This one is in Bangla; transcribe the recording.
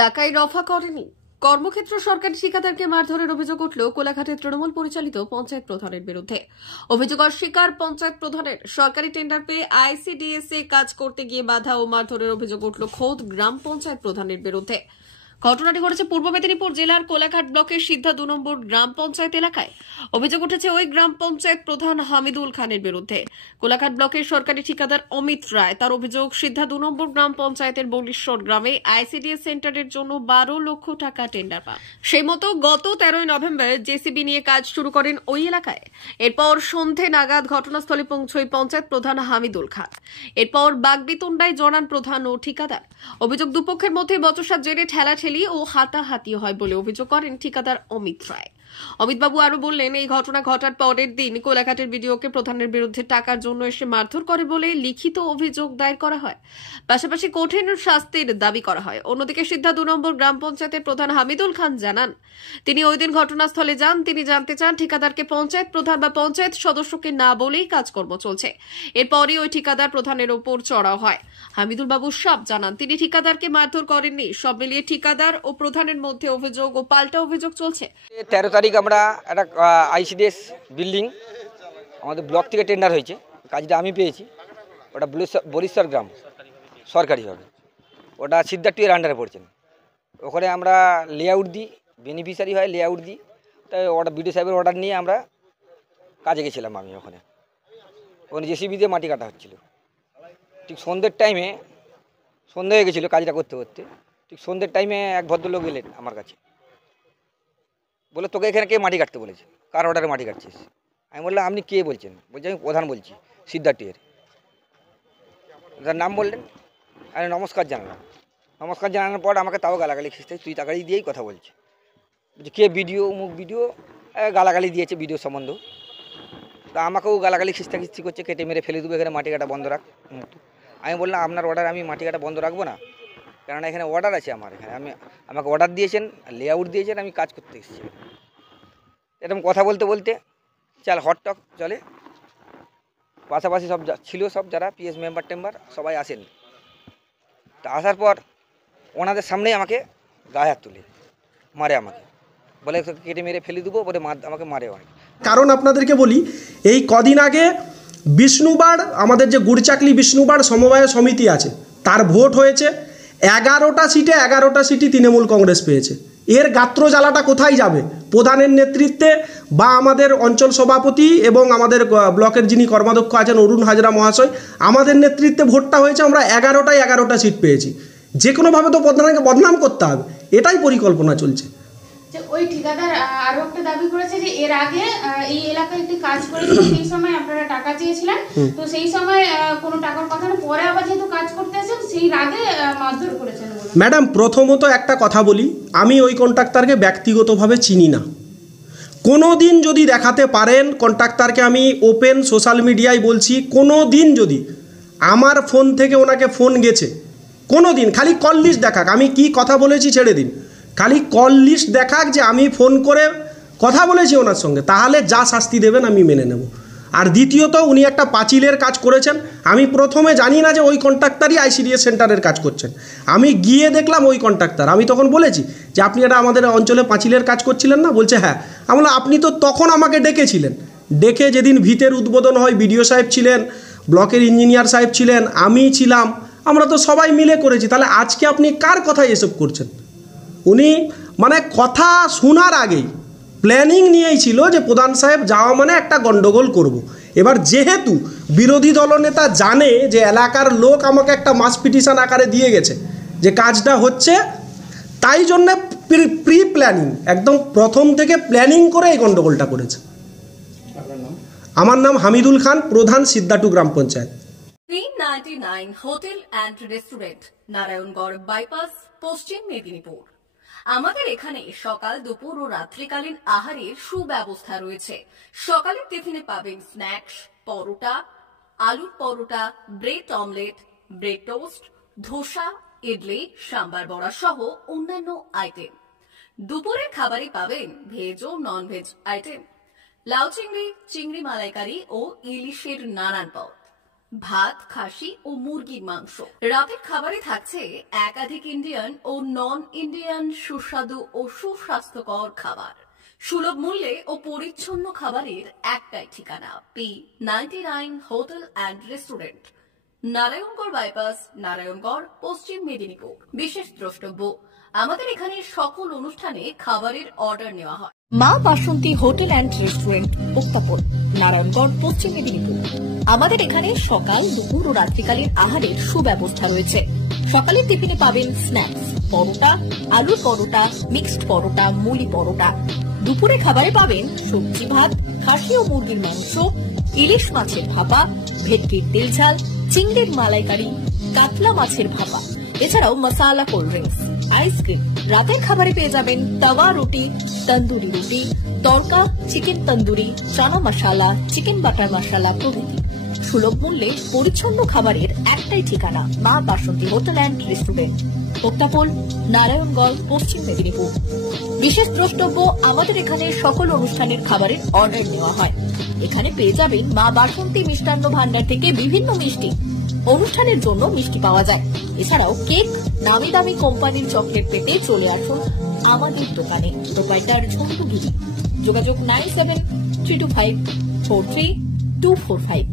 টাকায় রফা করেনি। কর্মক্ষেত্র সরকারি ঠিকাদারকে মারধরের অভিযোগ উঠল কোলাঘাটের তৃণমূল পরিচালিত পঞ্চায়েত প্রধানের বিরুদ্ধে। অভিযোগ অস্বীকার পঞ্চায়েত প্রধানের। সরকারি টেন্ডার পেয়ে আইসিডিএস এ কাজ করতে গিয়ে বাধা ও মারধরের অভিযোগ উঠল খোদ গ্রাম পঞ্চায়েত প্রধানের বিরুদ্ধে। ঘটনাটি ঘটেছে পূর্ব মেদিনীপুর জেলার কোলাঘাট ব্লকের সিদ্ধা 2 নম্বর গ্রাম পঞ্চায়েত এলাকায়। অভিযোগ উঠেছে ওই গ্রাম পঞ্চায়েত প্রধান হামিদুল খানের বিরুদ্ধে। কোলাঘাট ব্লকের সরকারি ঠিকাদার অমিত রায়, তার অভিযোগ সিদ্ধা 2 নম্বর গ্রাম পঞ্চায়েতের বলিশ্বর গ্রামে আইসিডিএস সেন্টারের জন্য 12 লক্ষ টাকা টেন্ডার পান। সেই মতো গত 13 নভেম্বর জেসিবি নিয়ে কাজ শুরু করেন ওই এলাকায়। এরপর সন্ধে নাগাদ ঘটনাস্থলে পৌঁছয় পঞ্চায়েত প্রধান হামিদুল খান। এরপর বাগবিতণ্ডায় জড়ান প্রধান ও ঠিকাদার। অভিযোগ দুপক্ষের মধ্যে বচসার জেরে ঠেলাঠেলি ও হাতাহাতি হয় বলে অভিযোগ করেন ঠিকাদার অমিত রায়। অমিতবাবু আরো বললেন, এই ঘটনা ঘটার পরের দিন কোলাঘাটের বিডিওকে প্রধানের বিরুদ্ধে টাকার জন্য এসে মারধর করে বলে লিখিত অভিযোগ দায়ের করা হয়। পাশাপাশি কঠিন শাস্তির দাবি করা হয়। অন্যদিকে সিদ্ধা 2 নম্বর গ্রাম পঞ্চায়েতের প্রধান হামিদুল খান জানান, তিনি ওই দিন ঘটনাস্থলে যান। তিনি জানতে চান ঠিকাদারকে পঞ্চায়েত প্রধান বা পঞ্চায়েত সদস্যকে না বলেই কাজকর্ম চলছে। এরপরই ওই ঠিকাদার প্রধানের ওপর চড়াও হয়। হামিদুল বাবু সব জানান, তিনি ঠিকাদারকে মারধর করেননি। সব মিলিয়ে ঠিকাদার ও প্রধানের মধ্যে অভিযোগ ও পাল্টা অভিযোগ চলছে। 13 তারিখ আমরা একটা আইসিডিএস বিল্ডিং আমাদের ব্লক থেকে টেন্ডার হয়েছে, কাজটা আমি পেয়েছি। ওটা বলিশ্বর গ্রাম সরকারিভাবে, ওটা সিদ্ধা 2 এর আন্ডারে পড়ছেন। ওখানে আমরা লেআউট দিই, বেনিফিশিয়ারি হয় লেআউট দিই। তাই ওটা বিডিও সাহেবের অর্ডার নিয়ে আমরা কাজে গেছিলাম। আমি ওখানে জেসিবি দিয়ে মাটি কাটা হচ্ছিল। ঠিক সন্ধ্যের টাইমে, সন্ধ্যে হয়ে গেছিলো কাজটা করতে করতে। ঠিক সন্ধ্যের টাইমে এক ভদ্রলোক এলেন আমার কাছে, বলে তোকে এখানে কে মাটি কাটতে বলেছে, কার অর্ডারে মাটি কাটছিস? আমি বললাম আপনি কে বলছেন? বলছি আমি প্রধান বলছি সিদ্ধা 2 এর। তার নাম বললেন, আমি নমস্কার জানালাম। নমস্কার জানানোর পর আমাকে তাও গালাগালি খিস্তে, তুই তাকালি দিয়েই কথা বলছি। বলছি কে ভিডিও মুখ ভিডিও, গালাগালি দিয়েছে ভিডিও সম্বন্ধ। তা আমাকেও গালাগালি খিস্তি করছে, কেটে মেরে ফেলে দেবো, এখানে মাটি কাটা বন্ধ রাখ। আমি বললাম আপনার অর্ডার আমি মাটি কাটা বন্ধ রাখবো না, কেননা এখানে অর্ডার আছে আমার। এখানে আমাকে অর্ডার দিয়েছেন, লেআউট দিয়েছেন, আমি কাজ করতে এসেছি। এরকম কথা বলতে বলতে চাল হটটক চলে। পাশাপাশি সব ছিল, সব যারা পিএস মেম্বার টেম্বার সবাই আসেন। তা আসার পর ওনাদের সামনেই আমাকে গায়ে হাত তুলে মারে, আমাকে বলে কেটে মেরে ফেলে দেবো, বলে আমাকে মারে অনেক। কারণ আপনাদেরকে বলি, এই কদিন আগে বিষ্ণুবার, আমাদের যে গুড়চাকলি বিষ্ণুবার সমবায় সমিতি আছে, তার ভোট হয়েছে। 11টা সিটই তৃণমূল কংগ্রেস পেয়েছে। এর গাত্র জ্বালাটা কোথায় যাবে? প্রধানের নেতৃত্বে বা আমাদের অঞ্চল সভাপতি এবং আমাদের ব্লকের যিনি কর্মাধ্যক্ষ আছেন অরুণ হাজরা মহাশয়, আমাদের নেতৃত্বে ভোটটা হয়েছে। আমরা 11টা সিট পেয়েছি। যে কোনোভাবে তো প্রধানকে বদনাম করতে হবে, এটাই পরিকল্পনা চলছে। ওই ঠিকাদার আরো একটা দাবি করেছে যে এর আগে এই এলাকায় একটি কাজ করেছিল, সেই সময় আপনারা টাকা চেয়েছিলেন, তো সেই সময় কোনো টাকার কথা না, পরে আবার যেহেতু কাজ করতে আসেন সেই রাগে মারধর করেছেন। ম্যাডাম, প্রথমত একটা কথা বলি, আমি ওই কন্ট্রাক্টরকে ব্যক্তিগতভাবে চিনি না। কোনো দিন যদি দেখাতে পারেন কন্ট্রাক্টরকে, আমি ওপেন সোশ্যাল মিডিয়ায় বলছি, কোনো দিন যদি আমার ফোন থেকে ওনাকে ফোন গেছে, কোনো দিন খালি কল লিস্ট দেখাক, আমি কি কথা বলেছি ছেড়ে দিন, খালি কল লিস্ট দেখাক যে আমি ফোন করে কথা বলেছি ওনার সঙ্গে, তাহলে যা শাস্তি দেবেন আমি মেনে নেব। আর দ্বিতীয়ত, উনি একটা পাঁচিলের কাজ করেছেন। আমি প্রথমে জানি না যে ওই কন্ট্রাক্টরই আইসিডিএস সেন্টারের কাজ করছেন। আমি গিয়ে দেখলাম ওই কন্ট্রাক্টর। আমি তখন বলেছি যে আপনি এটা আমাদের অঞ্চলে পাঁচিলের কাজ করছিলেন না? বলছে হ্যাঁ। আমি বললাম আপনি তো তখন আমাকে ডেকেছিলেন। ডেকে যেদিন ভিতের উদ্বোধন হয়, বিডিও সাহেব ছিলেন, ব্লকের ইঞ্জিনিয়ার সাহেব ছিলেন, আমি ছিলাম, আমরা তো সবাই মিলে করেছি। তাহলে আজকে আপনি কার কথায় এসব করছেন? উনি মানে কথা শোনার আগেই প্ল্যানিং নিয়েই ছিল যে প্রধান সাহেব যাওয়া মানে একটা গন্ডগোল করব। এবার যেহেতু বিরোধী দলনেতা জানে যে এলাকার লোক আমাকে একটা মাস পিটিশন আকারে দিয়ে গেছে যে কাজটা হচ্ছে, তাই জন্যে প্রি প্ল্যানিং, একদম প্রথম থেকে প্ল্যানিং করে এই গন্ডগোলটা করেছে। আমার নাম হামিদুল খান, প্রধান সিদ্ধা 2 গ্রাম panchayat. 399 hotel and restaurant, Narayangarh bypass, Paschim Medinipur. আমাদের এখানে সকাল, দুপুর ও রাত্রিকালীন আহারের সুব্যবস্থা রয়েছে। সকালের টিফিনে পাবেন স্ন্যাক্স, পরোটা, আলুর paratha, bread omelette, bread toast, dosa, idli, sambar বড়া সহ অন্যান্য আইটেম। দুপুরের খাবারে পাবেন ভেজ ও নন ভেজ আইটেম, লাউ চিংড়ি, চিংড়ি মালাইকারি ও ইলিশের নানান পদ। ভাত, খাসি ও মুরগির মাংস। রাতের খাবারে থাকছে একাধিক ইন্ডিয়ান ও নন ইন্ডিয়ান সুস্বাদু ও সুস্বাস্থ্যকর খাবার। সুলভ মূল্যে ও পরিচ্ছন্ন খাবারের একটাই ঠিকানা, P99 hotel and restaurant, Narayangarh bypass, Narayangarh, পশ্চিম মেদিনীপুর। বিশেষ দ্রষ্টব্য, আমাদের এখানে সকল অনুষ্ঠানে খাবারের অর্ডার নেওয়া হয়। মা বাসন্তী হোটেল অ্যান্ড রেস্টুরেন্ট, উত্তাপন, নারায়ণগড়, পশ্চিম মেদিনীপুর। আমাদের এখানে সকাল, দুপুর ও রাত্রিকালীন আহারের সুব্যবস্থা রয়েছে। সকালের টিফিনে পাবেন স্ন্যাক্স, পরোটা, আলুর পরোটা, মিক্সড পরোটা, মুলি পরোটা। দুপুরে খাবারে পাবেন সবজি ভাত, খাসি ও মুরগির মাংস, ইলিশ মাছের ভাপা, ভেটকির তেল ঝাল, চিংড়ির মালাইকারি, কাতলা মাছের ভাপা, এছাড়াও মশালা কোল্ড ড্রিঙ্কস, আইসক্রিম। রাতের খাবারে পেয়ে যাবেন তাওয়া রুটি, তন্দুরি রুটি, তড়কা, চিকেন তন্দুরি, চানা মশালা, চিকেন বাটার মশালা প্রভৃতি। সুলভ মূল্যে পরিচ্ছন্ন খাবারের একটাই ঠিকানা, মা বাসন্তী হোটেল অ্যান্ড রেস্টুরেন্ট, উত্তাপন, নারায়ণগড়, পশ্চিম মেদিনীপুর। বিশেষ দ্রষ্টব্য, আমাদের এখানে সকল অনুষ্ঠানের খাবারের অর্ডার নেওয়া হয়। এখানে পেয়ে যাবেন মা বাসন্তী মিষ্টান্ন ভান্ডার থেকে বিভিন্ন মিষ্টি। অনুষ্ঠানের জন্য মিষ্টি পাওয়া যায়। এছাড়াও কেক, নামি দামি কোম্পানির চকলেট পেতে চলে আসুন আমাদের দোকানে। প্রোপাইটার ঝন্টু গিরি। যোগাযোগ 9732543245।